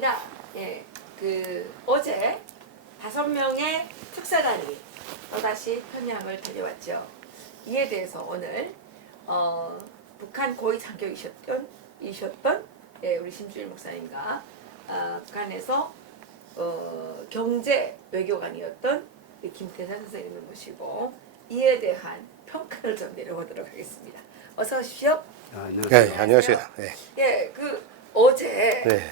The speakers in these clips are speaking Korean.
반갑습니다. 예, 어제 5명의 특사단이 또다시 평양을 달려왔죠. 이에 대해서 오늘 북한 고위 장교이셨던 우리 심주일 목사님과 북한에서 경제 외교관이었던 김태산 선생님을 모시고 이에 대한 평가를 좀 내려보도록 하겠습니다. 어서 오십시오. 네, 안녕하세요. 네. 예, 어제 네.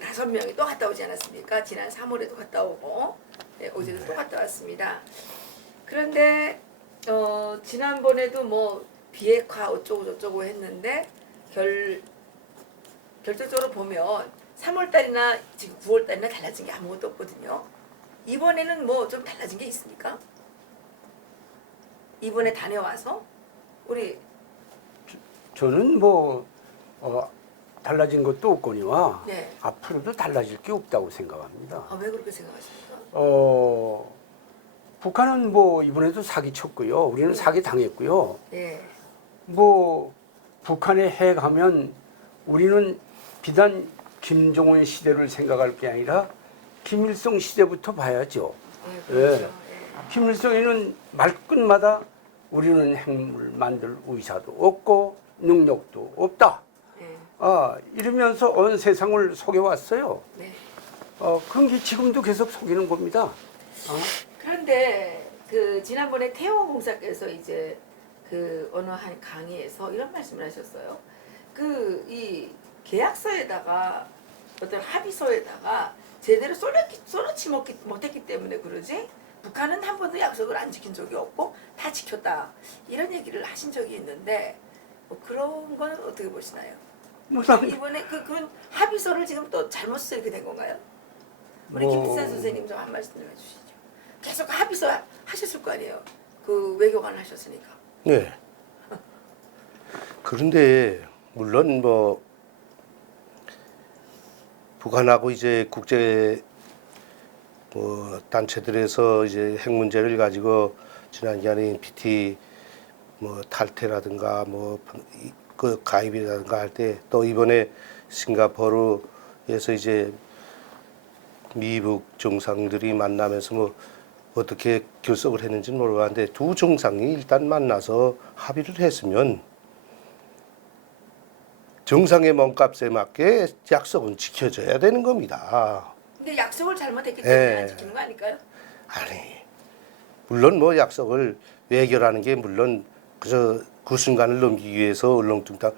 5명이 또 갔다 오지 않았습니까? 지난 3월에도 갔다 오고, 네, 어제도 또 갔다 왔습니다. 그런데 지난번에도 뭐 비핵화 어쩌고 저쩌고 했는데 결정적으로 보면 3월달이나 지금 9월달이나 달라진 게 아무것도 없거든요. 이번에는 뭐 좀 달라진 게 있습니까? 이번에 다녀와서 우리 저는 달라진 것도 없거니와 네. 앞으로도 달라질 게 없다고 생각합니다. 왜 그렇게 생각하십니까? 북한은 이번에도 사기 쳤고요. 우리는 사기 당했고요. 예. 북한에 핵하면 우리는 비단 김정은 시대를 생각할 게 아니라 김일성 시대부터 봐야죠. 예, 그렇죠. 예. 김일성이는 말끝마다 우리는 핵을 만들 의사도 없고 능력도 없다. 예. 이러면서 온 세상을 속여왔어요. 네. 그런 게 지금도 계속 속이는 겁니다. 그런데 지난번에 태호 공사께서 이제 어느 한 강의에서 이런 말씀을 하셨어요. 이 계약서에다가 어떤 합의서에다가 제대로 써놓지 못했기 때문에 그러지 북한은 한 번도 약속을 안 지킨 적이 없고 다 지켰다 이런 얘기를 하신 적이 있는데 그런 건 어떻게 보시나요? 이번에 그런 합의서를 지금 또 잘못 쓰게 된 건가요? 우리 김태산 선생님 좀 한 말씀 좀 해주시죠. 계속 합의서 하셨을 거 아니에요. 외교관 하셨으니까. 네. 그런데 물론 북한하고 이제 국제 단체들에서 이제 핵 문제를 가지고 지난 기간에 NPT 탈퇴라든가 가입이라든가 할 때 또 이번에 싱가포르에서 이제 미북 정상들이 만나면서 어떻게 결석을 했는지는 모르겠는데 두 정상이 일단 만나서 합의를 했으면 정상의 몸값에 맞게 약속은 지켜져야 되는 겁니다. 근데 약속을 잘못했기 때문에 안 네. 지키는 거 아닐까요? 아니, 물론 약속을 외교라는 게 물론 그저 그 순간을 넘기기 위해서 얼렁뚱땅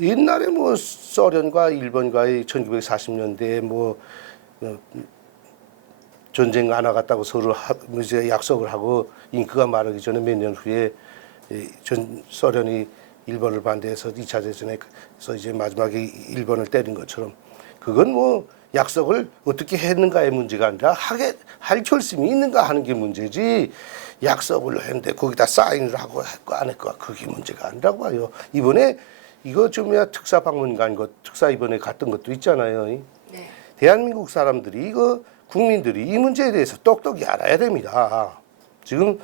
옛날에 소련과 일본과의 1940년대에 전쟁 안 하겠다고 서로 이제 약속을 하고 잉크가 마르기 전에 몇 년 후에 소련이 일본을 반대해서 2차 대전에서 이제 마지막에 일본을 때린 것처럼 그건 약속을 어떻게 했는가의 문제가 아니라 할 결심이 있는가 하는 게 문제지 약속을 했는데 거기다 사인을 하고 했고 안 했고 그게 문제가 아니라고 봐요. 이번에 이거 특사 방문 간 것, 특사 이번에 갔던 것도 있잖아요. 네. 대한민국 사람들이 국민들이 이 문제에 대해서 똑똑히 알아야 됩니다. 지금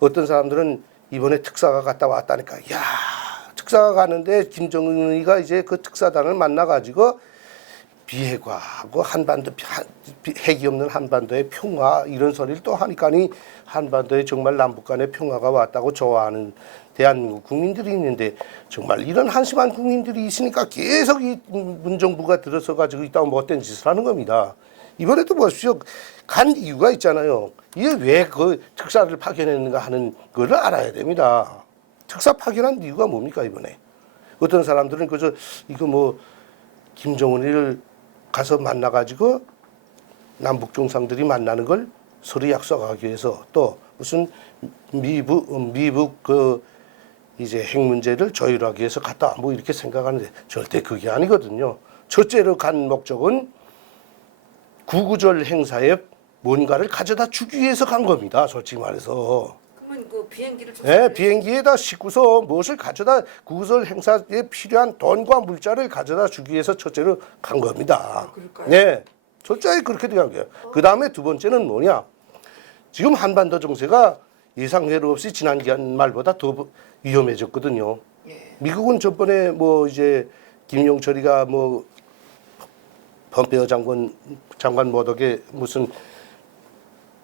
어떤 사람들은 이번에 특사가 갔다 왔다니까 야 특사가 가는데 김정은이가 이제 그 특사단을 만나가지고 비핵화하고 핵이 없는 한반도의 평화 이런 소리를 또 하니까니 한반도에 정말 남북 간의 평화가 왔다고 좋아하는 대한민국 국민들이 있는데 정말 이런 한심한 국민들이 있으니까 계속 이 문정부가 들어서 가지고 있다고 못된 짓을 하는 겁니다. 이번에도 보십시오. 간 이유가 있잖아요. 이게 왜 특사를 파견했는가 하는 거를 알아야 됩니다. 특사 파견한 이유가 뭡니까 이번에? 어떤 사람들은 그저 김정은이를 가서 만나가지고 남북 정상들이 만나는 걸 서로 약속하기 위해서 또 무슨 미북 이제 핵 문제를 조율하기 위해서 갔다 이렇게 생각하는데 절대 그게 아니거든요. 첫째로 간 목적은 구구절 행사에 뭔가를 가져다 주기 위해서 간 겁니다. 솔직히 말해서. 그러면 비행기를 네, 비행기에다 싣고서 무엇을 구구절 행사에 필요한 돈과 물자를 가져다 주기 위해서 첫째로 간 겁니다. 그럴까요? 네, 첫째 그렇게 간 거예요. 그 다음에 두 번째는 뭐냐? 지금 한반도 정세가 예상외로 없이 지난 기간 말보다 더 위험해졌거든요. 예. 미국은 저번에 이제 김용철이가 펌페오 장관 모독에 무슨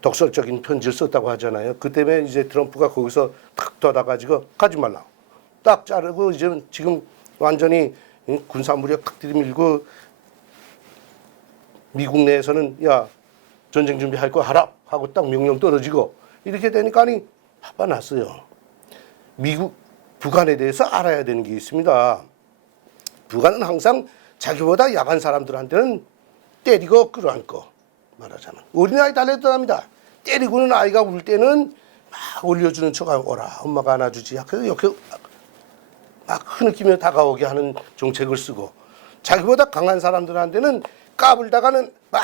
독설적인 편지를 썼다고 하잖아요. 그 때문에 이제 트럼프가 거기서 탁 닫아가지고 가지 말라. 딱 자르고 이제 지금 완전히 군사무력 탁 들이밀고 미국 내에서는 야 전쟁 준비할 거 하라 하고 딱 명령 떨어지고 이렇게 되니까 아니 화가 났어요. 북한에 대해서 알아야 되는 게 있습니다. 북한은 항상 자기보다 약한 사람들한테는 때리고 끌어안고 말하자면 어린아이 달래도 합니다. 때리고는 아이가 울 때는 막 올려주는 척하고 오라 엄마가 안아주지. 그래서 이렇게 막 흐느끼며 다가오게 하는 정책을 쓰고 자기보다 강한 사람들한테는 까불다가는 막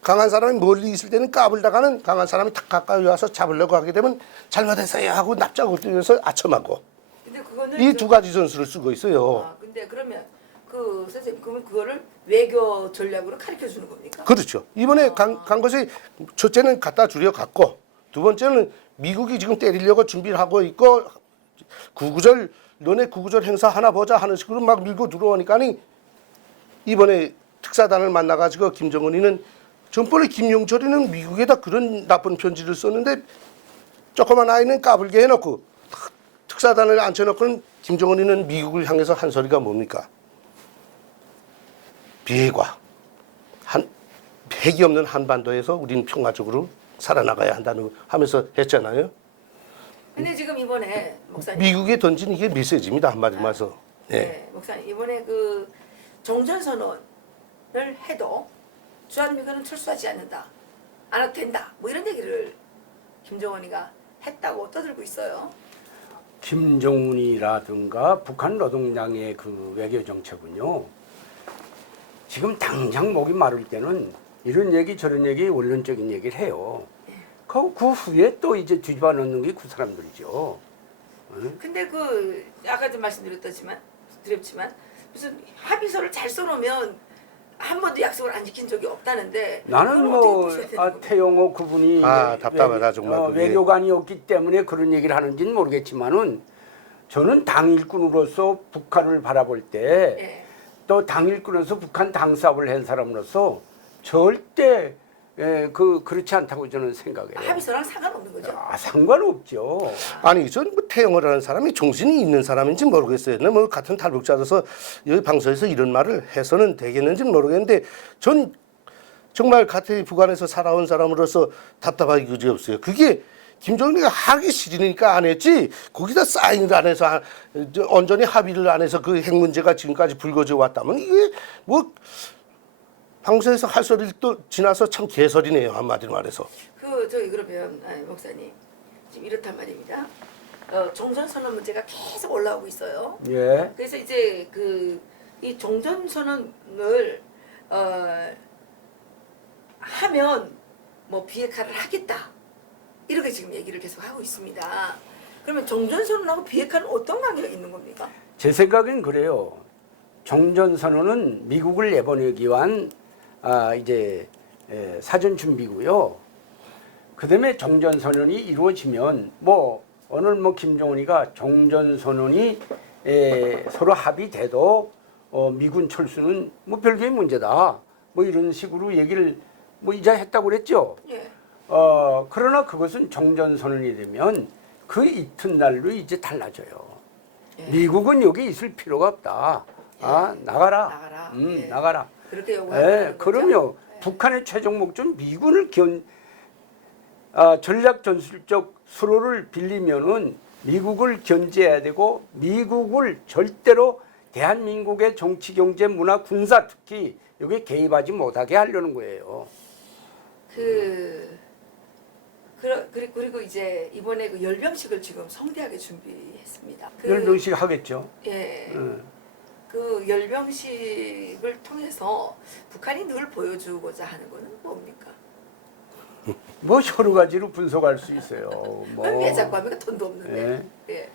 강한 사람이 멀리 있을 때는 까불다가는 강한 사람이 탁 가까이 와서 잡으려고 하게 되면 잘못했어요 하고 납작을 뛰면서 아첨하고 근데 그거는 이 두 가지 전술을 쓰고 있어요. 아, 근데 그러면 그 선생님 그러면 그거를 외교 전략으로 가르쳐 주는 겁니까? 그렇죠. 이번에 간 것이 첫째는 갖다 주려 갔고 두 번째는 미국이 지금 때리려고 준비를 하고 있고 구구절 너네 구구절 행사 하나 보자 하는 식으로 막 밀고 들어오니까니 이번에 특사단을 만나가지고 김정은이는 전번에 김용철이는 미국에다 그런 나쁜 편지를 썼는데 조그만 아이는 까불게 해놓고 특사단을 앉혀놓고는 김정은이는 미국을 향해서 한 소리가 뭡니까? 비핵화. 핵이 없는 한반도에서 우리는 평화적으로 살아나가야 한다는 하면서 했잖아요. 근데 지금 이번에 목사님 미국에 던진 이게 메시지입니다. 한마디로 말해서. 네, 목사님 이번에 그 종전선언을 해도 주한미군은 철수하지 않는다, 안 해도 된다, 뭐 이런 얘기를 김정은이가 했다고 떠들고 있어요. 김정은이라든가 북한 노동당의 그 외교 정책은요. 지금 당장 목이 마를 때는 이런 얘기 저런 얘기 원론적인 얘기를 해요. 그 후에 또 이제 뒤집어 놓는 게 그 사람들이죠. 응? 근데 그 아까도 말씀드렸지만 무슨 합의서를 잘 써놓으면 한 번도 약속을 안 지킨 적이 없다는데 나는 그걸 뭐 어떻게 보셔야 되는 겁니까? 태영호 그분이 답답하다 정말 그게. 외교관이었기 때문에 그런 얘기를 하는지는 모르겠지만은 저는 당일꾼으로서 북한을 바라볼 때 예. 또 당일꾼으로서 북한 당사업을 한 사람으로서 절대 그렇지 않다고 저는 생각해요. 합의서랑 상관없는 거죠. 상관없죠. 아니 저는 뭐 태영을 하는 사람이 정신이 있는 사람인지 모르겠어요. 뭐 같은 탈북자로서 여기 방송에서 이런 말을 해서는 되겠는지 모르겠는데 전 정말 같은 북한에서 살아온 사람으로서 답답하기 그지없어요. 그게 김정은이가 하기 싫으니까 안 했지 거기다 사인을 안 해서 온전히 합의를 안 해서 그 핵 문제가 지금까지 불거져 왔다면 이게 뭐 방송에서 할 소리를 또 지나서 참 개소리네요. 한마디로 말해서. 저기 그러면 목사님 지금 이렇단 말입니다. 종전선언 문제가 계속 올라오고 있어요. 예. 그래서 이제 이 종전선언을 하면 뭐 비핵화를 하겠다 이렇게 지금 얘기를 계속 하고 있습니다. 그러면 종전선언하고 비핵화는 어떤 관계가 있는 겁니까? 제 생각엔 그래요. 종전선언은 미국을 내보내기 위한 이제 사전 준비고요. 그다음에 종전선언이 이루어지면 뭐 오늘 뭐 김정은이가 종전선언이 서로 합의돼도 미군 철수는 뭐 별개의 문제다. 뭐 이런 식으로 얘기를 뭐 이제 했다고 그랬죠. 예. 그러나 그것은 종전선언이 되면 그 이튿날로 이제 달라져요. 예. 미국은 여기 있을 필요가 없다. 나가라. 나가라. 예. 나가라. 그렇게 요구하는 거죠? 그럼요. 예. 북한의 최종 목적은 미군을 전략 전술적 수로를 빌리면은 미국을 견제해야 되고 미국을 절대로 대한민국의 정치, 경제, 문화, 군사 특히 여기에 개입하지 못하게 하려는 거예요. 그리고 이제 이번에 그 열병식을 지금 성대하게 준비했습니다. 열병식 하겠죠. 예. 그 열병식을 통해서 북한이 늘 보여주고자 하는 거는 뭡니까? 뭐 여러 가지로 분석할 수 있어요. 뭐 왜 자꾸 하면 돈도 없는데. 예.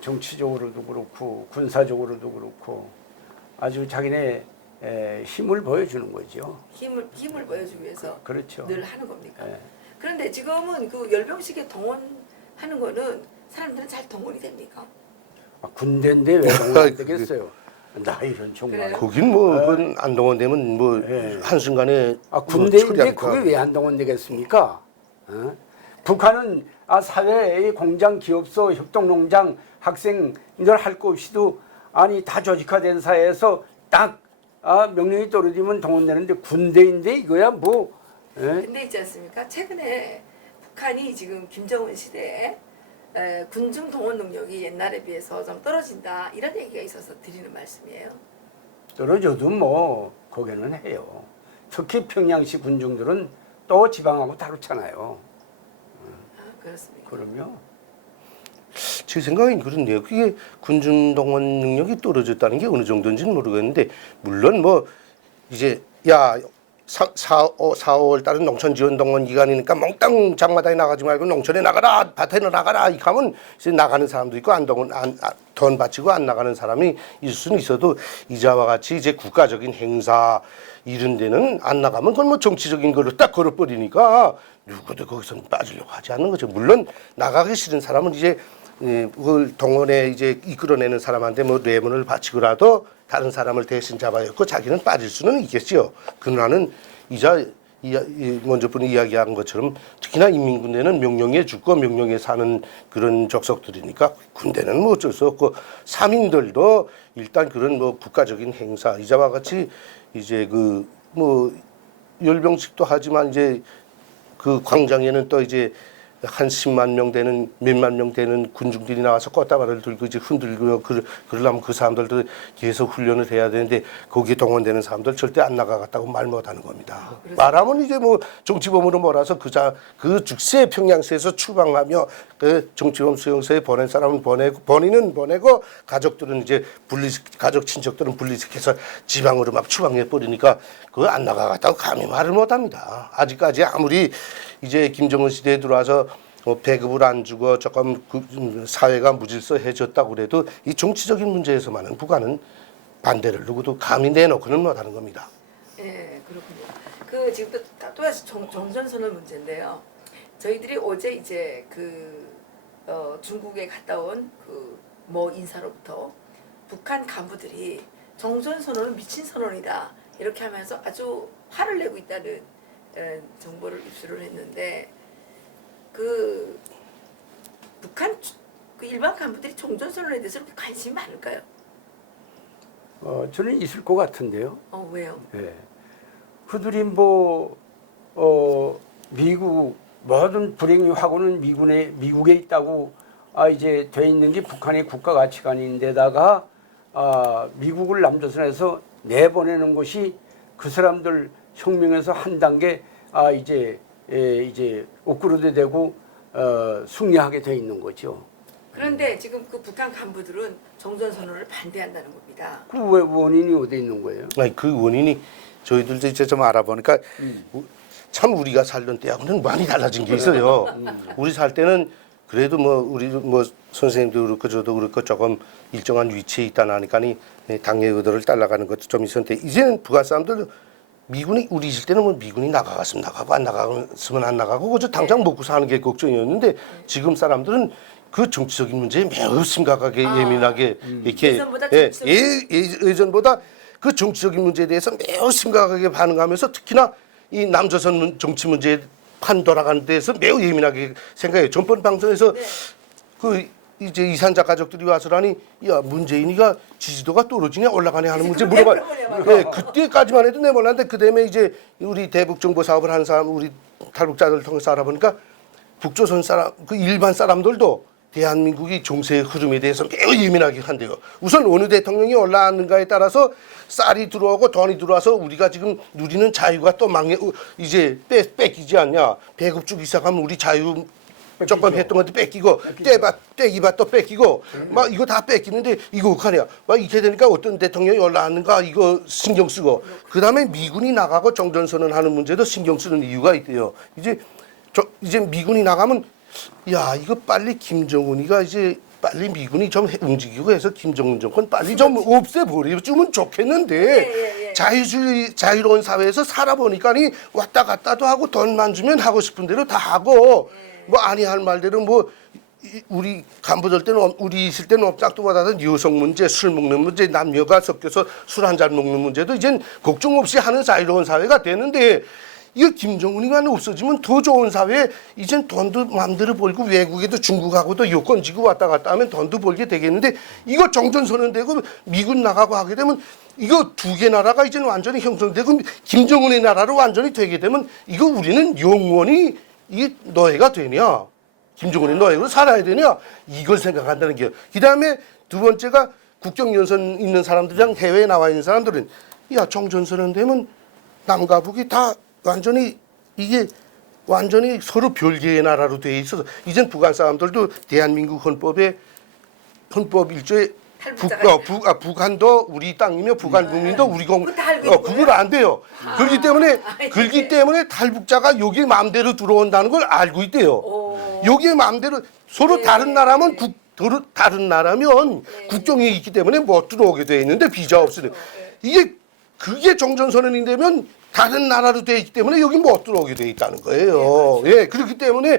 정치적으로도 그렇고 군사적으로도 그렇고 아주 자기네 힘을 보여주는 거죠. 힘을 보여주기 위해서 그렇죠. 늘 하는 겁니까? 예. 그런데 지금은 그 열병식에 동원하는 거는 사람들은 잘 동원이 됩니까? 군대인데 왜 동원 안 되겠어요? 나 이런 정말. 그래요? 거긴 뭐 그건 안동원 되면 뭐 예. 한순간에 아, 뭐 군대인데 처리하니까. 그게 왜 한동원 되겠습니까? 어? 북한은 사회의 공장, 기업소, 협동농장, 학생들 할 거 없이도 아니 다 조직화된 사회에서 딱 명령이 떨어지면 동원되는데 군대인데 이거야 뭐? 예? 근데 있지 않습니까? 최근에 북한이 지금 김정은 시대에 군중 동원 능력이 옛날에 비해서 좀 떨어진다 이런 얘기가 있어서 드리는 말씀이에요. 떨어져도 뭐 거기는 해요. 특히 평양시 군중들은 또 지방하고 다르잖아요. 아, 그렇습니까? 그럼요. 제 생각엔 그렇네요. 그게 군중 동원 능력이 떨어졌다는 게 어느 정도인지는 모르겠는데 물론 뭐 이제 야 4월 달은 농촌 지원 동원 기간이니까 몽땅 장마당에 나가지 말고 농촌에 나가라, 밭에 나가라 이렇게 하면 이제 나가는 사람도 있고 돈 바치고 안 나가는 사람이 있을 수는 있어도 이자와 같이 이제 국가적인 행사 이런 데는 안 나가면 그건 뭐 정치적인 걸로 딱 걸어버리니까 누구도 거기서 빠지려고 하지 않는 거죠. 물론 나가기 싫은 사람은 이제 그걸 동원에 이제 이끌어내는 사람한테 뭐 뇌물을 바치고라도 다른 사람을 대신 잡아였고 자기는 빠질 수는 있겠죠. 그러나는 먼저 분이 이야기한 것처럼 특히나 인민군대는 명령에 죽고 명령에 사는 그런 족속들이니까 군대는 뭐 어쩔 수 없고 사민들도 일단 그런 뭐 국가적인 행사 이자와 같이 이제 그 뭐 열병식도 하지만 이제 그 광장에는 또 이제 한 10만 명 되는 몇만 명 되는 군중들이 나와서 꽃다발을 들고 이제 흔들고 그러려면 그 사람들도 계속 훈련을 해야 되는데 거기에 동원되는 사람들 절대 안 나가겠다고 말 못하는 겁니다. 말하면 이제 뭐 정치범으로 몰아서 그 즉시에 평양시에서 추방하며 그 정치범 수용소에 보낸 사람은 보내고 본인은 보내고 가족들은 이제 가족 친척들은 분리시켜서 지방으로 막 추방해 버리니까 그거 안 나가겠다고 감히 말을 못합니다. 아직까지 아무리 이제 김정은 시대에 들어와서 배급을 안 주고 조금 사회가 무질서해졌다고 그래도 이 정치적인 문제에서만은 북한은 반대를 누구도 감히 내놓고는 못하는 겁니다. 예, 그렇군요. 그 지금 또다시 종전선언 문제인데요. 저희들이 어제 이제 중국에 갔다 온 그 모 인사로부터 북한 간부들이 종전선언은 미친 선언이다 이렇게 하면서 아주 화를 내고 있다는 정보를 입수를 했는데 그 북한 그 일반 간부들이 종전선언에 대해서 그렇게 관심이 많을까요? 저는 있을 것 같은데요. 왜요? 예. 그들이 미국 모든 불행유하고는 미국에 있다고 이제 돼 있는 게 북한의 국가 가치관인데다가 미국을 남조선에서 내보내는 것이 그 사람들 혁명에서 한 단계 이제 옥구르게 되고 승리하게 돼 있는 거죠. 그런데 지금 그 북한 간부들은 종전선언을 반대한다는 겁니다. 그 왜 원인이 어디 있는 거예요? 아니, 그 원인이 저희들도 이제 좀 알아보니까 참 우리가 살던 때하고는 많이 달라진 게 있어요. 우리 살 때는 그래도 뭐 우리 뭐 선생님도 그렇고 저도 그렇고 조금 일정한 위치에 있다 나니까니 당의 의도를 따라가는 것도 좀 있었는데 이제는 북한 사람들 미군이 우리 있을 때는 뭐 미군이 나가갔으면 나가고 안 나가갔으면 안 나가고 그저 당장 먹고 사는 게 걱정이었는데 지금 사람들은 그 정치적인 문제에 매우 심각하게 예민하게 이렇게 예전보다 예전보다 그 정치적인 문제에 대해서 매우 심각하게 반응하면서 특히나 이 남조선 정치 문제에 판 돌아가는 데에서 매우 예민하게 생각해요. 전번 방송에서 그 이제 이산자 가족들이 와서라니 야 문재인이가 지지도가 떨어지냐 올라가냐 하는 문제 물어봐. 네, 그때까지만 해도 내 몰랐는데 그다음에 이제 우리 대북 정보 사업을 하는 사람 우리 탈북자들 통해서 알아보니까 북조선 사람 그 일반 사람들도 대한민국이 정세의 흐름에 대해서 매우 예민하게 한대요. 우선 어느 대통령이 올라왔는가에 따라서 쌀이 들어오고 돈이 들어와서 우리가 지금 누리는 자유가 또 이제 뺏기지 않냐. 배급 주기 시작하면 우리 자유 조금 했던 것도 뺏기고 떼기밭 또 뺏기고 막 이거 다 뺏기는데 이거 어떡하냐. 막 이렇게 되니까 어떤 대통령이 올라왔는가 이거 신경 쓰고 그다음에 미군이 나가고 종전선언 하는 문제도 신경 쓰는 이유가 있대요. 이제 미군이 나가면 야 이거 빨리 김정은이가 이제 빨리 미군이 좀 움직이고 해서 김정은 정권 빨리 좀 없애버리면 좋겠는데 자유로운 사회에서 살아보니까니 왔다 갔다도 하고 돈만 주면 하고 싶은 대로 다 하고 뭐 아니 할 말대로 뭐 우리 간부들 때는 우리 있을 때는 옵작도 받아던 여성 문제, 술 먹는 문제, 남녀가 섞여서 술 한 잔 먹는 문제도 이젠 걱정 없이 하는 자유로운 사회가 되는데 이거 김정은이만 없어지면 더 좋은 사회에 이젠 돈도 마음대로 벌고 외국에도 중국하고도 여권 지고 왔다 갔다 하면 돈도 벌게 되겠는데 이거 정전선언되고 미군 나가고 하게 되면 이거 두 개 나라가 이제는 완전히 형성되고 김정은의 나라로 완전히 되게 되면 이거 우리는 영원히 이 노예가 되냐? 김정은의 노예로 살아야 되냐? 이걸 생각한다는 게. 그다음에 두 번째가 국경연선 있는 사람들이랑 해외에 나와 있는 사람들은 야 정전선언 되면 남과 북이 다 완전히 이게 완전히 서로 별개의 나라로 돼 있어서 이젠 북한 사람들도 대한민국 헌법 1조에 북한도 우리 땅이며 북한 국민도 우리 그걸 안 돼요. 그렇기 때문에 탈북자가 여기 마음대로 들어온다는 걸 알고 있대요. 여기에 마음대로 서로 다른 나라면 다른 나라면 국경이 있기 때문에 못 들어오게 돼 있는데 비자 없으니 그게 정전선언이 되면 다른 나라로 돼 있기 때문에 여기 못 들어오게 돼 있다는 거예요. 예, 그렇기 때문에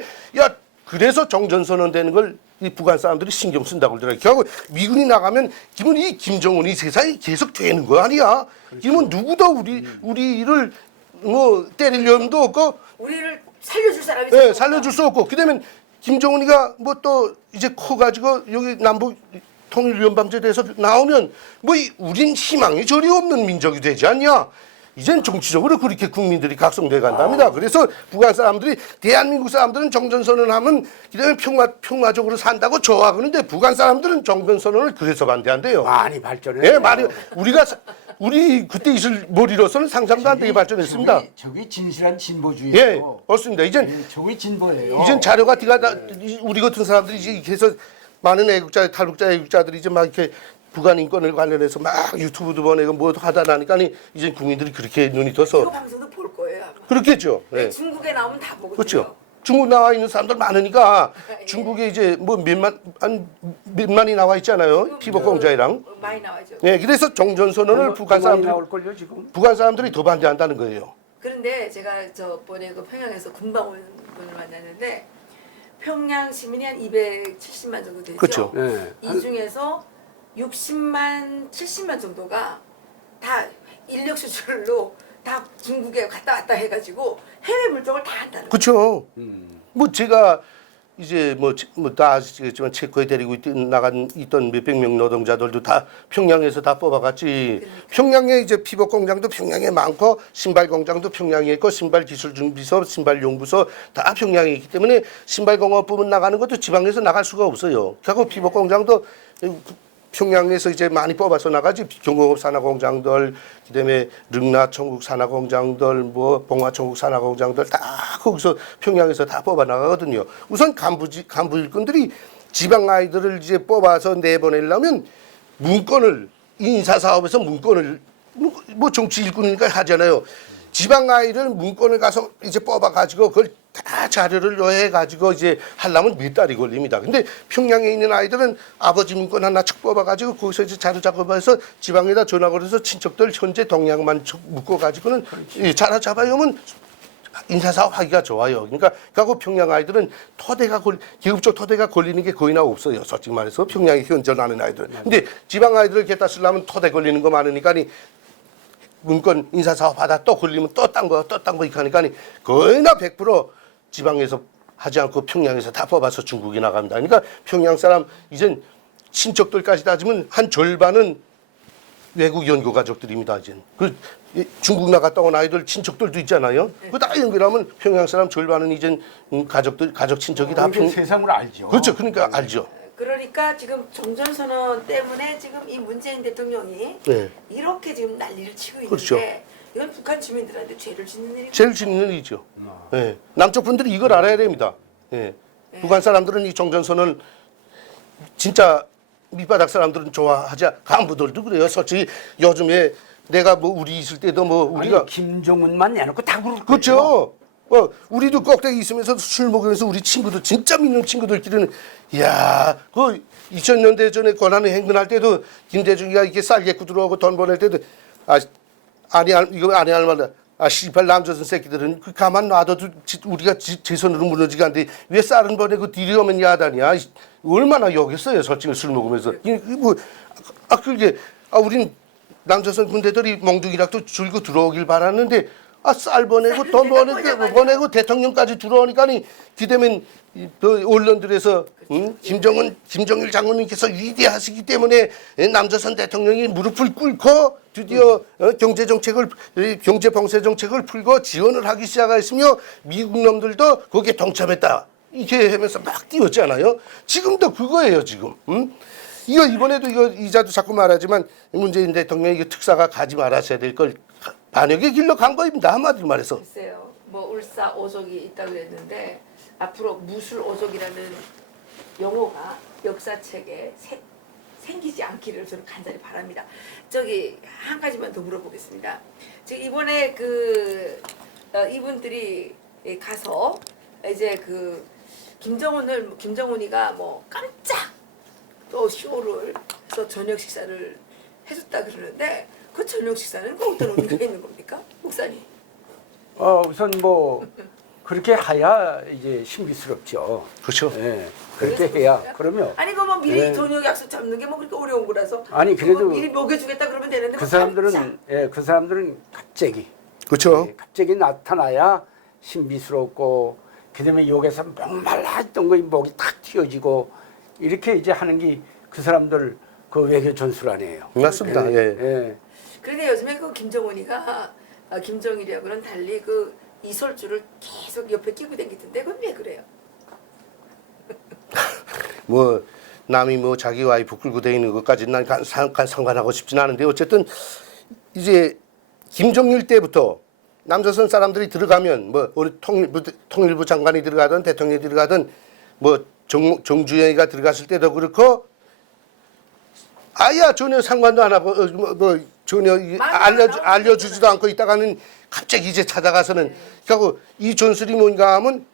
그래서 정전선언 되는 걸 이 북한 사람들이 신경 쓴다고 그러더라고요. 결국 미군이 나가면 기본 이 김정은이 세상이 계속 되는 거 아니야. 기본 누구도 우리를 뭐 때리려면도 없고 우리를 살려줄 사람이 예, 살려줄 수 없고 그다음에 김정은이가 뭐 또 이제 커가지고 여기 남북 통일연방제대에서 나오면 뭐 우린 희망이 저리 없는 민족이 되지 않냐. 이젠 정치적으로 그렇게 국민들이 각성돼 간답니다. 그래서 북한 사람들이 대한민국 사람들은 정전선언하면 그다음에 평화적으로 산다고 좋아하는데 북한 사람들은 정전선언을 그래서 반대한대요. 많이 발전해. 예, 많이 우리 그때 있을 머리로서는 상상도 안 되게 발전했습니다. 저기 진실한 진보주의예요. 예, 그렇습니다. 이젠 저기 진보예요. 이젠 자료가 우리 같은 사람들이 이제 해서 많은 애국자, 탈북자 애국자들이 이제 막 이렇게 북한 인권을 관련해서 막 유튜브도 보내고 뭐 하다 나니까 이제 국민들이 그렇게 눈이 이거 떠서 방송도 볼 거예요. 아마. 그렇겠죠. 예. 중국에 나오면 다 보거든요. 그렇죠. 중국 나와 있는 사람들 많으니까 중국에 이제 뭐 몇만이 나와 있잖아요. 피복공자이랑. 많이 나와죠. 예, 그래서 정전선언을 북한 사람들이 나올걸요 지금. 북한 사람들이 더 반대한다는 거예요. 그런데 제가 저번에 그 평양에서 군방을 만났는데 평양 시민이 한 270만 정도 되죠. 그렇죠. 네. 이 중에서 60만, 70만 정도가 다 인력 수출로 다 중국에 갔다 왔다 해가지고 해외 물정을 다 한다는 거예요. 그렇죠. 뭐 제가 이제 다 아시겠지만 체코에 데리고 있던 몇백 명 노동자들도 다 평양에서 다 뽑아갔지. 평양에 이제 피복 공장도 평양에 많고 신발 공장도 평양에 있고 신발 기술 준비소, 신발 연구소 다 평양에 있기 때문에 신발 공업부문 나가는 것도 지방에서 나갈 수가 없어요. 결국 피복 공장도 평양에서 이제 많이 뽑아서 나가지. 경공업 산하 공장들, 그다음에 릉나 천국 산하 공장들, 뭐 봉화 천국 산하 공장들 다 거기서 평양에서 다 뽑아 나가거든요. 우선 간부 일꾼들이 지방 아이들을 이제 뽑아서 내보내려면 문건을 인사 사업에서 문건을 뭐 정치 일꾼이니까 하잖아요. 지방 아이를 문건을 가서 이제 뽑아 가지고 그걸 다 자료를 요해 가지고 이제 하려면 몇 달이 걸립니다. 근데 평양에 있는 아이들은 아버지 문건 하나 척 뽑아 가지고 거기서 이제 자료 작업해서 지방에다 전화 걸어서 친척들 현재 동향만 묶어 가지고는 자료 잡아오면 인사사업 하기가 좋아요. 그러니까 그 평양 아이들은 계급적 토대가 걸리는 게 거의 나 없어요. 솔직히 말해서 평양에 현존하는 아이들은. 근데 지방 아이들을 갖다 쓰려면 토대 걸리는 거 많으니까 문건 인사사업 하다 또 걸리면 또 딴 거 이렇게 하니까 거의 나 100% 지방에서 하지 않고 평양에서 다 뽑아서 중국에 나갑니다. 그러니까 평양 사람 이젠 친척들까지 따지면 한 절반은 외국 연구 가족들입니다. 이제 중국 나갔다 온 아이들 친척들도 있잖아요. 그거 다 연결하면 평양 사람 절반은 이젠 가족 친척이 다 세상을 알죠. 그렇죠. 그러니까 알죠. 그러니까 지금 정전선언 때문에 지금 이 문재인 대통령이 네. 이렇게 지금 난리를 치고 있는데 그렇죠. 이건 북한 주민들한테 죄를 짓는 일이 제일 짓는 일이죠. 예. 남쪽 분들이 이걸 알아야 됩니다. 예. 북한 사람들은 이 정전선언을 진짜 밑바닥 사람들은 좋아하지 간부들도 그래요. 솔직히 요즘에 내가 뭐 우리 있을 때도 뭐 우리가 김정은만 내놓고 다 그렇죠. 우리도 꼭대기 있으면서 술 먹으면서 우리 친구들 진짜 믿는 친구들끼리는 야, 그 2000년대 전에 권한을 행근할 때도 김대중이가 이렇게 쌀개구 들어오고 돈 보낼 때도 이거 아니 할 만다. 아 씨발 남조선 새끼들은 그 가만 놔둬도 우리가 제 손으로 무너지게 하는데 왜 쌀은 보내고 뒤로면 야단이야. 얼마나 욕했어요 솔직히 술 먹으면서. 그게 우린 남조선 군대들이 몽둥이락도 줄고 들어오길 바랐는데 쌀 보내고 돈 보내고 대통령까지 들어오니까니 기대면 그 언론들에서 김정일 장군님께서 위대하시기 때문에 남조선 대통령이 무릎을 꿇고 드디어 경제 봉쇄 정책을 풀고 지원을 하기 시작했으며 미국 놈들도 거기에 동참했다. 이렇게 하면서 막 띄웠잖아요. 지금도 그거예요 지금. 이거 이번에도 이자도 자꾸 말하지만 문재인 대통령이 특사가 가지 말았어야 될 걸 반역의 길로 간 거입니다. 한마디로 말해서. 글쎄요. 뭐 울사 오족이 있다고 그랬는데 앞으로 무술 오족이라는 용어가 역사책에 생기지 않기를 저는 간절히 바랍니다. 저기 한 가지만 더 물어보겠습니다. 지금 이번에 이분들이 가서 이제 김정은이가 뭐 깜짝 또 쇼를 해서 저녁 식사를 해줬다 그러는데 그 저녁 식사는 그 어떤 의미가 있는 겁니까, 목사님? 우선 뭐 그렇게 해야 이제 신비스럽죠. 그렇죠. 예, 그렇게 해야 그러면 아니 그뭐 미리 예. 저녁 약속 잡는 게 뭐 그렇게 어려운 거라서 아니 그래도 미리 먹여주겠다 그러면 되는데 그 뭐 사람들은 그 사람들은 갑자기 그렇죠. 갑자기 나타나야 신비스럽고 그다음에 여기서 목말랐던 거 목이 탁 튀어지고 이렇게 이제 하는 게 그 사람들 그 외교 전술 아니에요. 맞습니다. 예. 그런데 요즘에 그 김정일이하고는 달리 그 이설주를 계속 옆에 끼고 다니던데 그건 왜 그래요? 뭐 남이 뭐 자기 와이프 끌고 다니는 것까지는 난 상관하고 싶진 않은데 어쨌든 이제 김정일 때부터 남조선 사람들이 들어가면 뭐 우리 통일부 장관이 들어가든 대통령이 들어가든 뭐 정주영이가 들어갔을 때도 그렇고 아야 전혀 상관도 안 하고 전혀 알려주지도 않고 있다가는 갑자기 이제 찾아가서는 그리고 이 전술이 뭔가 하면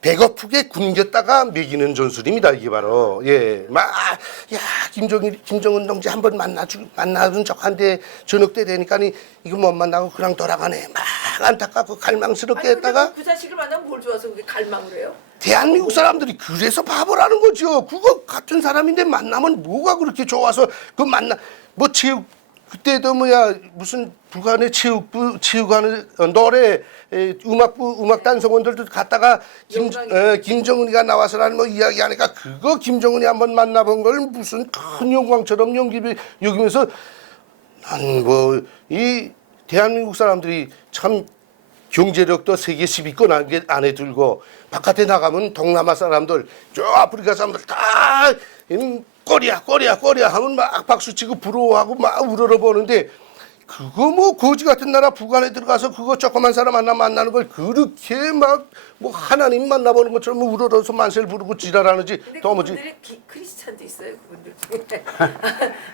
배고프게 굶겼다가 먹이는 전술입니다. 이게 바로 김정은 동지 한번 만나준 척한데 저녁 때 되니까니 이거 못 만나고 그냥 돌아가네. 막 안타깝고 갈망스럽게 했다가 그 자식을 만나면 뭘 좋아서 그게 갈망을 해요? 대한민국 사람들이 그래서 바보라는 거죠. 그거 같은 사람인데 만나면 뭐가 그렇게 좋아서 그 뭐 체육 그때도 무슨 북한의 체육하는 노래 음악부 음악단성원들도 갔다가 김정은이가 나와서라는 뭐 이야기하니까 그거 김정은이 한번 만나본 걸 무슨 큰 영광처럼 여기면서 난 뭐 이 대한민국 사람들이 참 경제력도 세계 10위권 안에 들고 바깥에 나가면 동남아 사람들 저 아프리카 사람들 다 꼬리야 하면 막 박수치고 부러워하고 막 우러러보는데 그거 뭐 거지 같은 나라 북한에 들어가서 그거 조그만 사람 하나 만나는 걸 그렇게 막 뭐 하나님 만나보는 것처럼 우러러서 만세를 부르고 지랄하는지 도무지. 그분들이 크리스찬도 있어요. 그분들 중에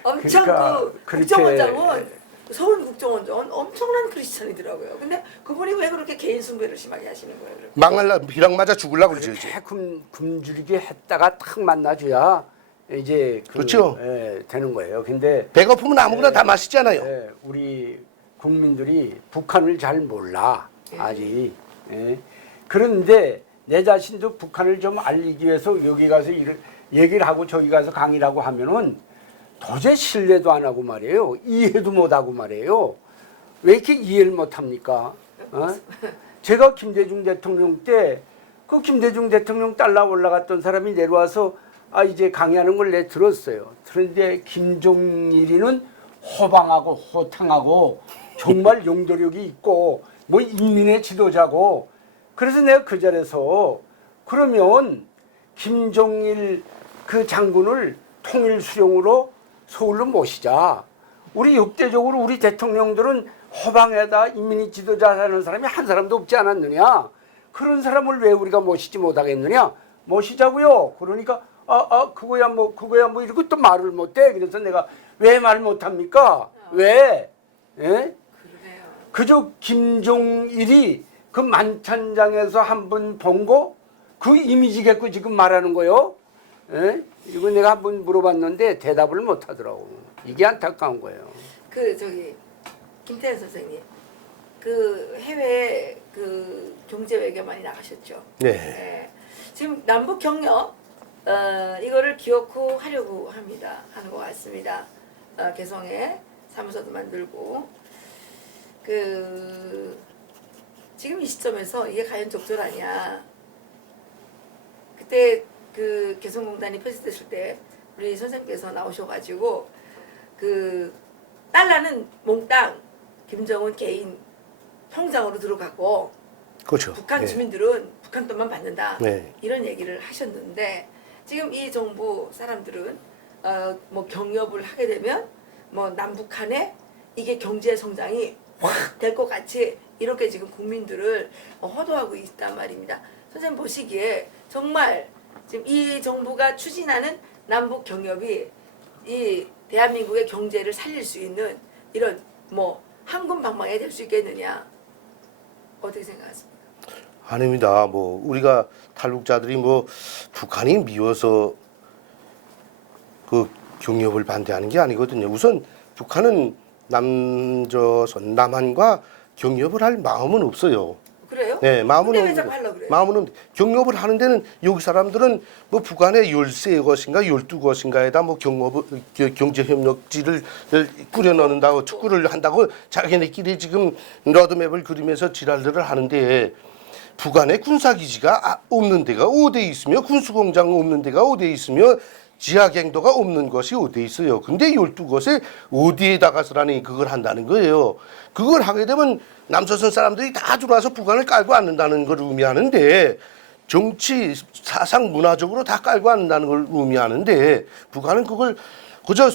엄청 그러니까 국정원장은 서울 국정원장은 엄청난 크리스찬이더라고요. 근데 그분이 왜 그렇게 개인 숭배를 심하게 하시는 거예요? 그럼? 망할라 비랑 맞아 죽을라 그러죠. 이제. 굶주리게 했다가 탁 만나줘야 이제 그렇죠. 되는 거예요. 근데 배고프면 아무거나 다 마시잖아요. 우리 국민들이 북한을 잘 몰라 아직. 그런데 내 자신도 북한을 좀 알리기 위해서 여기 가서 얘기를 하고 저기 가서 강의를 하고 하면은 도저히 신뢰도 안 하고 말이에요. 이해도 못 하고 말이에요. 왜 이렇게 이해를 못 합니까? 제가 김대중 대통령 때 그 김대중 대통령 딸라 올라갔던 사람이 내려와서 이제 강의하는 걸 내 들었어요. 그런데 김종일이는 호방하고 호탕하고 정말 용도력이 있고 뭐 인민의 지도자고 그래서 내가 그 자리에서 그러면 김종일 그 장군을 통일수령으로 서울로 모시자. 우리 역대적으로 우리 대통령들은 호방에다 인민이 지도자라는 사람이 한 사람도 없지 않았느냐. 그런 사람을 왜 우리가 모시지 못하겠느냐. 모시자고요. 그러니까 그거야 뭐 이러고 또 말을 못해. 그래서 내가 왜 말을 못합니까? 왜? 그저 김종일이 그 만찬장에서 한 번 본 거 그 이미지 갖고 지금 말하는 거요. 이거 내가 한 번 물어봤는데 대답을 못 하더라고. 이게 안타까운 거예요. 김태현 선생님, 그 해외 그 경제 외교 많이 나가셨죠. 네. 네. 지금 남북 경협 이거를 기어코 하려고 하는 것 같습니다. 개성에 사무소도 만들고 그 지금 이 시점에서 이게 과연 적절하냐? 그때 그 개성공단이 폐쇄됐을 때 우리 선생님께서 나오셔가지고 그 달러는 몽땅 김정은 개인 통장으로 들어가고 그렇죠. 북한 네. 주민들은 북한 돈만 받는다. 네. 이런 얘기를 하셨는데 지금 이 정부 사람들은 뭐 경협을 하게 되면 뭐 남북한에 이게 경제 성장이 확 될 것 같이 이렇게 지금 국민들을 호도하고 있단 말입니다. 선생님 보시기에 정말 지금 이 정부가 추진하는 남북 경협이 이 대한민국의 경제를 살릴 수 있는 이런 뭐 한군방망이 될 수 있겠느냐 어떻게 생각하십니까? 아닙니다. 뭐 우리가 탈북자들이 뭐 북한이 미워서 그 경협을 반대하는 게 아니거든요. 우선 북한은 남한과 경협을 할 마음은 없어요. 그래요? 네, 마음은 근데 왜 없는데, 자꾸 하려고 그래요? 마음은 없는데 경협을 하는 데는 여기 사람들은 뭐 북한의 13곳인가 12곳인가에다 뭐 경제협력지를 꾸려 넣는다고 축구를 한다고 자기네끼리 지금 로드맵을 그리면서 지랄들을 하는데 북한의 군사기지가 없는 데가 어디에 있으며 군수공장 없는 데가 어디에 있으며 지하갱도가 없는 것이 어디에 있어요. 근데 12곳에 어디에다가서라니 그걸 한다는 거예요. 그걸 하게 되면 남조선 사람들이 다 들어와서 북한을 깔고 앉는다는 걸 의미하는데 정치, 사상, 문화적으로 다 깔고 앉는다는 걸 의미하는데 북한은 그걸 그저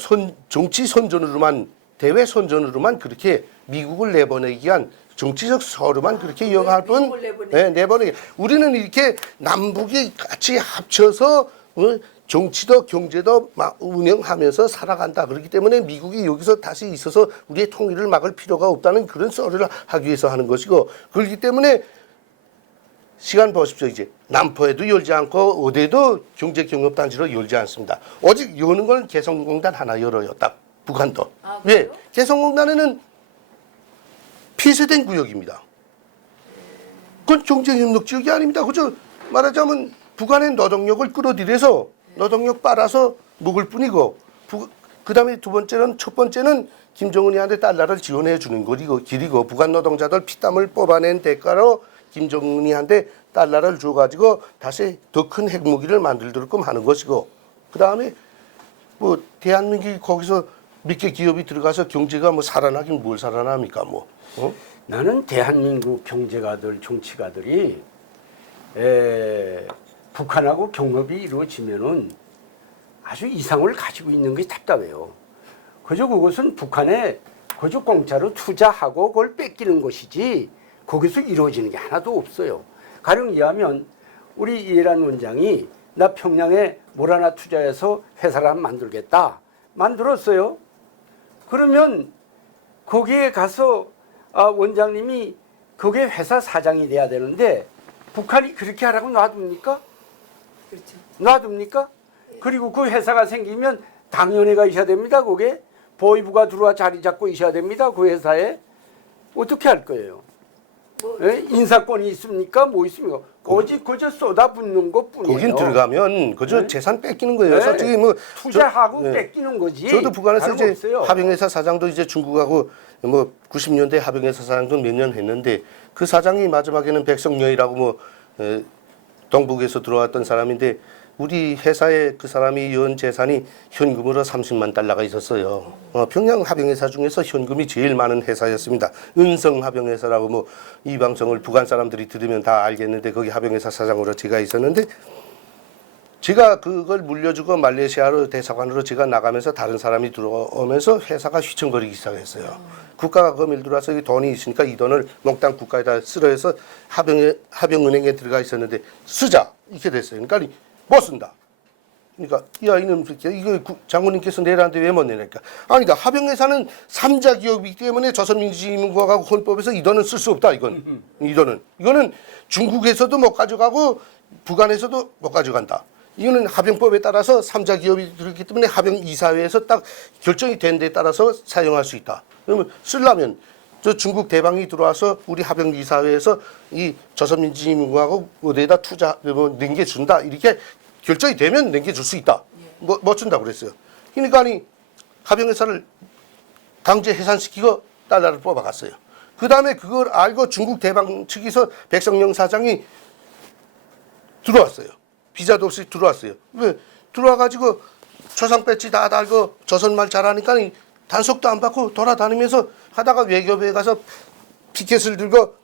정치 선전으로만 대외 선전으로만 그렇게 미국을 내보내기 위한 정치적 서류만 그렇게 이어갈 뿐 미국을 내보내기. 네, 내보내기. 우리는 이렇게 남북이 같이 합쳐서 정치도 경제도 운영하면서 살아간다. 그렇기 때문에 미국이 여기서 다시 있어서 우리의 통일을 막을 필요가 없다는 그런 썰을 하기 위해서 하는 것이고 그렇기 때문에 시간 보십시오. 이제 남포에도 열지 않고 어디에도 경제경협단지로 열지 않습니다. 오직 여는 건 개성공단 하나 열어요. 딱 북한도. 아, 왜? 그래요? 개성공단에는 폐쇄된 구역입니다. 그건 경제협력 지역이 아닙니다. 그저 말하자면 북한의 노동력을 끌어들여서 노동력 빨아서 먹을 뿐이고 그다음에 첫 번째는 김정은이한테 달러를 지원해 주는 길이고 북한 노동자들 피땀을 뽑아낸 대가로 김정은이한테 달러를 줘가지고 다시 더 큰 핵무기를 만들도록끔 하는 것이고 그다음에 뭐 대한민국이 거기서 몇 개 기업이 들어가서 경제가 뭐 살아나긴 뭘 살아납니까 뭐. 나는 대한민국 경제가들, 정치가들이 북한하고 경협이 이루어지면은 아주 이상을 가지고 있는 게 답답해요. 그저 그것은 북한에 그저 공짜로 투자하고 그걸 뺏기는 것이지 거기서 이루어지는 게 하나도 없어요. 가령 이해하면 우리 이해란 원장이 나 평양에 뭘 하나 투자해서 회사를 한번 만들겠다. 만들었어요. 그러면 거기에 가서 원장님이 그게 회사 사장이 돼야 되는데 북한이 그렇게 하라고 놔둡니까? 그렇죠. 놔둡니까? 그리고 그 회사가 생기면 당연회가 있어야 됩니다. 그게 보위부가 들어와 자리 잡고 있어야 됩니다. 그 회사에 어떻게 할 거예요? 뭐, 예? 인사권이 있습니까? 뭐 있습니까? 오직 그저 쏟아붓는 것뿐이에요. 거긴 들어가면 그저 네? 재산 뺏기는 거예요. 네. 솔직히 뭐 투자하고 네. 뺏기는 거지. 저도 북한에서 이제 다름없어요. 합영회사 사장도 이제 중국하고 뭐 90년대 합영회사 사장도 몇 년 했는데 그 사장이 마지막에는 백성여이라고 뭐 동북에서 들어왔던 사람인데 우리 회사에 그 사람이 연 재산이 현금으로 30만 달러가 있었어요. 평양 합영회사 중에서 현금이 제일 많은 회사였습니다. 은성 합영회사라고 뭐 이 방송을 북한 사람들이 들으면 다 알겠는데 거기 합영회사 사장으로 제가 있었는데 제가 그걸 물려주고 말레이시아로 대사관으로 제가 나가면서 다른 사람이 들어오면서 회사가 휘청거리기 시작했어요. 국가가 검일 들어와서 이 돈이 있으니까 이 돈을 몽땅 국가에다 쓸어서 합영은행에 들어가 있었는데 쓰자 이렇게 됐어요. 그러니까 못 쓴다. 그러니까 야 이놈 새끼야 이거 장군님께서 내라는데 왜 못 내니까 아니다. 합영회사는 3자 기업이기 때문에 조선민주주의민국하고 헌법에서 이 돈은 쓸 수 없다. 이거는 중국에서도 못 가져가고 북한에서도 못 가져간다. 이거는 합영법에 따라서 3자 기업이 들었기 때문에 합영이사회에서 딱 결정이 된 데에 따라서 사용할 수 있다. 그러면 쓰려면 저 중국 대방이 들어와서 우리 하병이사회에서 이 조선민주주의민국하고 어디에다 투자 뭐 넘겨준다 이렇게 결정이 되면 넘겨줄 수 있다. 뭐 준다 그랬어요. 그러니까 아니 하병이사를 강제 해산시키고 달러를 뽑아갔어요. 그 다음에 그걸 알고 중국 대방 측에서 백성영 사장이 들어왔어요. 비자도 없이 들어왔어요. 왜? 들어와가지고 초상 배지 다 달고 조선말 잘하니까 단속도 안 받고 돌아다니면서 하다가 외교부에 가서 피켓을 들고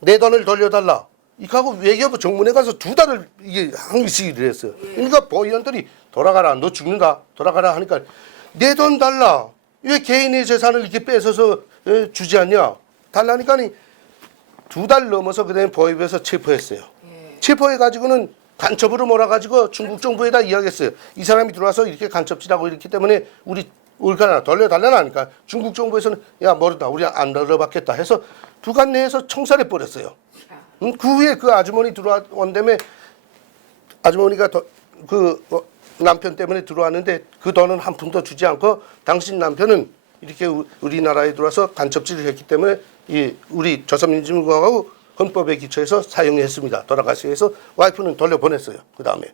내 돈을 돌려달라. 이거하고 외교부 정문에 가서 2달을 이게 항의시위를 했어요. 그러니까 보위원들이 돌아가라, 너 죽는다, 돌아가라 하니까 내 돈 달라. 왜 개인의 재산을 이렇게 뺏어서 주지 않냐? 달라니까 2달 넘어서 그다음에 보위부에서 체포했어요. 체포해가지고는 간첩으로 몰아가지고 중국 정부에다 이야기했어요. 이 사람이 들어와서 이렇게 간첩질하고 이렇기 때문에 우리 올가나 돌려달라나 하니까 중국 정부에서는 야 모른다 우리 안 돌려받겠다 해서 북한 내에서 청살해 버렸어요. 그 후에 그 아주머니 들어온 다음에 아주머니가 남편 때문에 들어왔는데 그 돈은 한 푼도 주지 않고 당신 남편은 이렇게 우리나라에 들어와서 간첩질을 했기 때문에 이 우리 조선민주공화국 헌법에 기초해서 사용했습니다. 돌아가시기 위해서 와이프는 돌려보냈어요. 그 다음에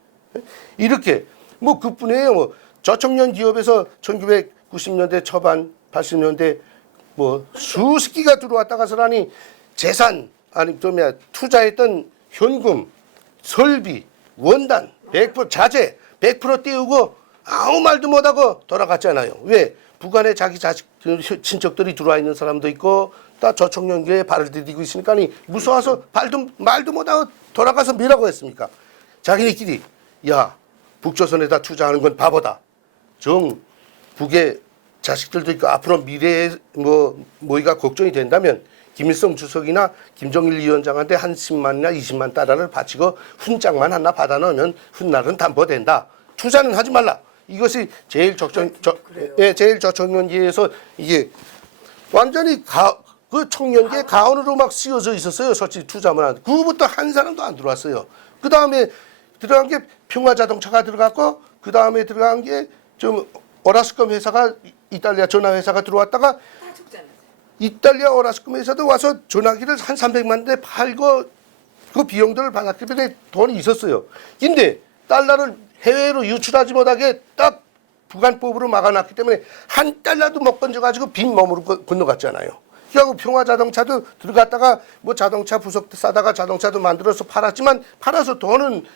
이렇게 뭐 그뿐이에요. 뭐 저청년 기업에서 1990년대 초반 80년대 뭐 수십 기가 들어왔다가서라니 재산 아니 좀 투자했던 현금 설비 원단 100% 자재 100% 띄우고 아무 말도 못하고 돌아갔잖아요. 왜? 북한에 자기 자식 친척들이 들어와 있는 사람도 있고 다 저청년기에 발을 디디고 있으니까 무서워서 말도 못하고 돌아가서 뭐라고 했습니까? 자기네끼리 야 북조선에다 투자하는 건 바보다. 정 북의 자식들도 있고 앞으로 미래에 뭐가 걱정이 된다면 김일성 주석이나 김정일 위원장한테 한 10만이나 20만 달러를 바치고 훈장만 하나 받아 넣으면 훗날은 담보된다. 투자는 하지 말라. 이것이 제일 제일 저청년기에서 이게 완전히 그 청년기에 가온으로 막 씌워져 있었어요. 솔직히 투자만 하는데 그부터 한 사람도 안 들어왔어요. 그 다음에 들어간 게 평화자동차가 들어갔고 그 다음에 들어간 게 좀 오라스컴 회사가 이탈리아 전화 회사가 들어왔다가 다 죽잖아요. 이탈리아 오라스컴 회사도 와서 전화기를 한 300만 대 팔고 그 비용들을 받았기 때문에 돈이 있었어요. 근데 달러를 해외로 유출하지 못하게 딱 북한법으로 막아놨기 때문에 한 달러도 못 건져가지고 빈 몸으로 건너갔잖아요. 그리고 평화자동차도 들어갔다가 뭐 자동차 부속 싸다가 자동차도 만들어서 팔았지만 팔아서 돈은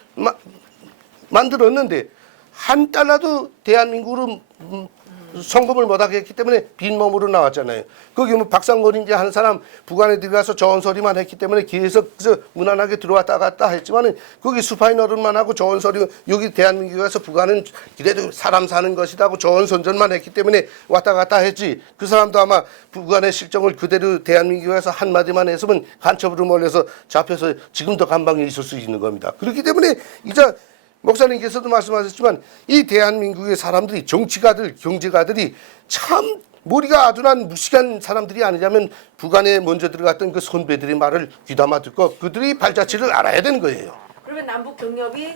만들었는데 한 달러도 대한민국으로 송금을 못하게 했기 때문에 빈몸으로 나왔잖아요. 거기 뭐 박상거린지 하는 사람 북한에 들어가서 좋은 소리만 했기 때문에 계속 무난하게 들어왔다 갔다 했지만은 거기 수파이 노릇만 하고 좋은 소리 여기 대한민국에 가서 북한은 그래도 사람 사는 것이다고 좋은 선전만 했기 때문에 왔다 갔다 했지. 그 사람도 아마 북한의 실정을 그대로 대한민국에 가서 한마디만 했으면 간첩으로 몰려서 잡혀서 지금도 감방에 있을 수 있는 겁니다. 그렇기 때문에 이제 목사님께서도 말씀하셨지만 이 대한민국의 사람들이 정치가들 경제가들이 참 머리가 아둔한 무식한 사람들이 아니냐면 북한에 먼저 들어갔던 그 선배들의 말을 귀담아 듣고 그들이 발자취를 알아야 되는 거예요. 그러면 남북 경협이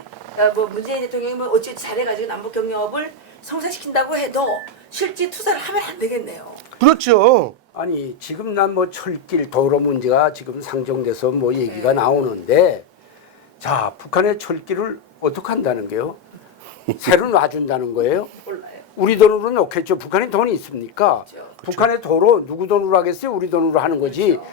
뭐 문재인 대통령이 뭐 어찌 잘해가지고 남북 경협을 성사시킨다고 해도 실제 투자를 하면 안 되겠네요. 그렇죠. 아니 지금 난 뭐 철길 도로 문제가 지금 상정돼서 뭐 얘기가 나오는데 자 북한의 철길을 어떻게 한다는 게요? 새로 놔준다는 거예요? 몰라요. 우리 돈으로 놓겠죠. 북한에 돈이 있습니까? 그렇죠. 북한의 도로 누구 돈으로 하겠어요? 우리 돈으로 하는 거지. 그렇죠.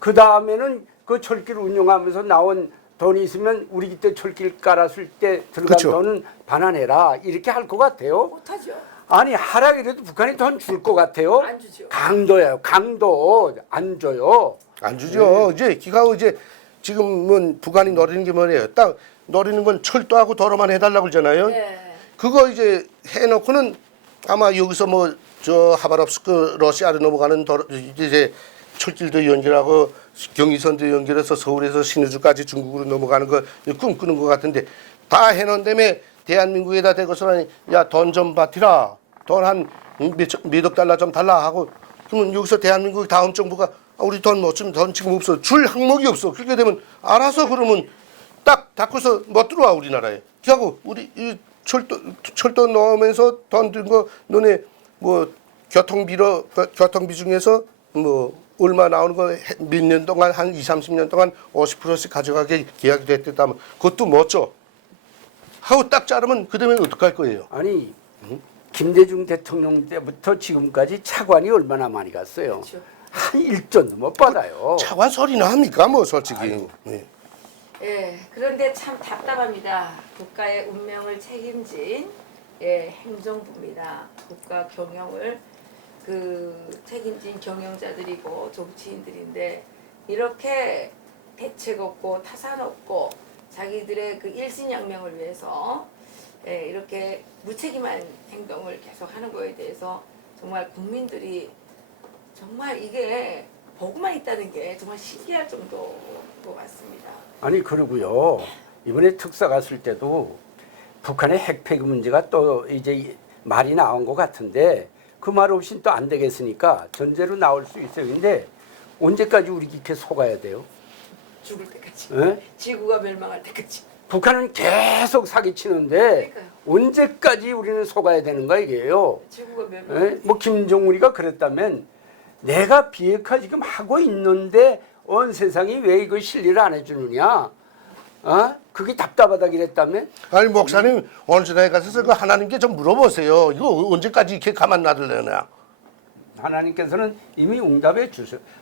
그 다음에는 그 철길 운영하면서 나온 돈이 있으면 우리 그때 철길 깔았을 때 들어간 그렇죠. 돈은 반환해라 이렇게 할 것 같아요. 못하죠. 아니 하락이라도 북한이 돈 줄 것 같아요? 안 주죠. 강도예요. 강도 안 줘요. 안 주죠. 이제 기가고 이제 지금은 북한이 노리는 게 뭐예요? 딱 노리는 건 철도하고 도로만 해달라고 그러잖아요. 네. 그거 이제 해놓고는 아마 여기서 뭐 저 하바롭스크 러시아로 넘어가는 도로 이제 철길도 연결하고 경의선도 연결해서 서울에서 신의주까지 중국으로 넘어가는 거 꿈꾸는 것 같은데 다 해놓은 다음에 대한민국에다 대고서는 야 돈 좀 받티라 돈 한 몇억 달러 좀 달라 하고 그러면 여기서 대한민국 다음 정부가 우리 돈 못 주면 돈 지금 없어 줄 항목이 없어 그렇게 되면 알아서 그러면 딱 닫고서 못 들어와 우리나라에. 그하고 우리 이 철도 넣으면서 돈 든 거 너네 뭐 교통비 중에서 뭐 얼마 나오는 거 몇 년 동안 한 2, 30년 동안 50%씩 가져가게 계약이 됐다면 그것도 멋져. 하고 딱 자르면 그다음에 어떡할 거예요? 아니 김대중 대통령 때부터 지금까지 차관이 얼마나 많이 갔어요? 그렇죠. 한 1전도 못 받아요. 차관 소리나 합니까 뭐 솔직히. 네. 예, 그런데 참 답답합니다. 국가의 운명을 책임진 행정부입니다. 국가 경영을 책임진 경영자들이고 정치인들인데 이렇게 대책 없고 타산 없고 자기들의 그 일신양명을 위해서 이렇게 무책임한 행동을 계속하는 거에 대해서 정말 국민들이 정말 이게 보고만 있다는 게 정말 신기할 정도인 것 같습니다. 아니 그러고요. 이번에 특사 갔을 때도 북한의 핵폐기 문제가 또 이제 말이 나온 것 같은데 그 말 없이 또 안 되겠으니까 전제로 나올 수 있어요. 근데 언제까지 우리 이렇게 속아야 돼요? 죽을 때까지. 예? 지구가 멸망할 때까지. 북한은 계속 사기치는데 그러니까요. 언제까지 우리는 속아야 되는 거야 이게요? 지구가 멸망할 예? 뭐 김정은이가 그랬다면 내가 비핵화 지금 하고 있는데 온 세상이 왜 이거 실리를 안 해주느냐? 어? 그게 답답하다 그랬다면? 아니 목사님 어느 전에 가서 그 하나님께 좀 물어보세요. 이거 언제까지 이렇게 가만 놔둘래나? 하나님께서는 이미 응답해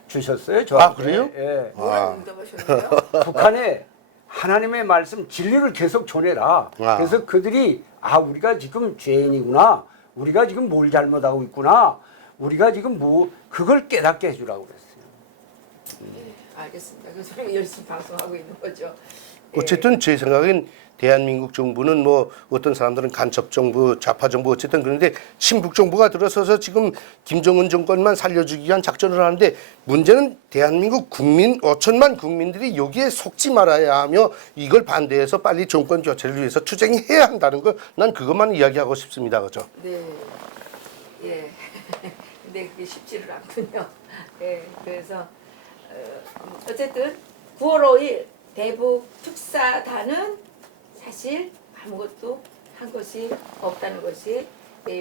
주셨어요. 저한테. 아, 그래요? 예. 뭐라고 아. 응답하셨나요? 북한에 하나님의 말씀 진리를 계속 전해라. 아. 그래서 그들이 우리가 지금 죄인이구나. 우리가 지금 뭘 잘못하고 있구나. 우리가 지금 뭐 그걸 깨닫게 해주라고 그랬어요. 알겠습니다. 그래서 저희가 열심히 방송하고 있는 거죠. 예. 어쨌든 제 생각엔 대한민국 정부는 뭐 어떤 사람들은 간첩 정부, 좌파 정부 어쨌든 그런데 친북 정부가 들어서서 지금 김정은 정권만 살려주기 위한 작전을 하는데 문제는 대한민국 국민 5천만 국민들이 여기에 속지 말아야 하며 이걸 반대해서 빨리 정권 교체를 위해서 투쟁해야 한다는 거 난 그것만 이야기하고 싶습니다. 그죠? 네. 예. 근데 그게 쉽지를 않군요. 예. 그래서 어쨌든 9월 5일 대북 특사단은 사실 아무것도 한 것이 없다는 것이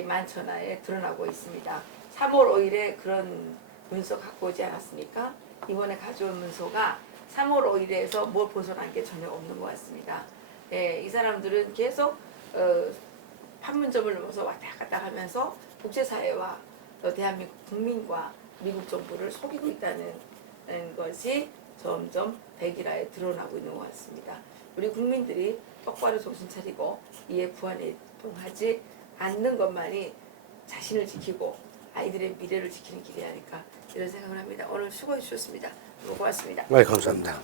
만천하에 드러나고 있습니다. 3월 5일에 그런 문서 갖고 오지 않았습니까? 이번에 가져온 문서가 3월 5일에서 뭘 벗어난 게 전혀 없는 것 같습니다. 이 사람들은 계속 판문점을 넘어서 왔다 갔다 하면서 국제사회와 또 대한민국 국민과 미국 정부를 속이고 있다는 것이 점점 백일화에 드러나고 있는 것 같습니다. 우리 국민들이 똑바로 정신 차리고 이에 부안해동하지 않는 것만이 자신을 지키고 아이들의 미래를 지키는 길이 아닐까 이런 생각을 합니다. 오늘 수고해 주셨습니다. 고맙습니다. 네, 감사합니다.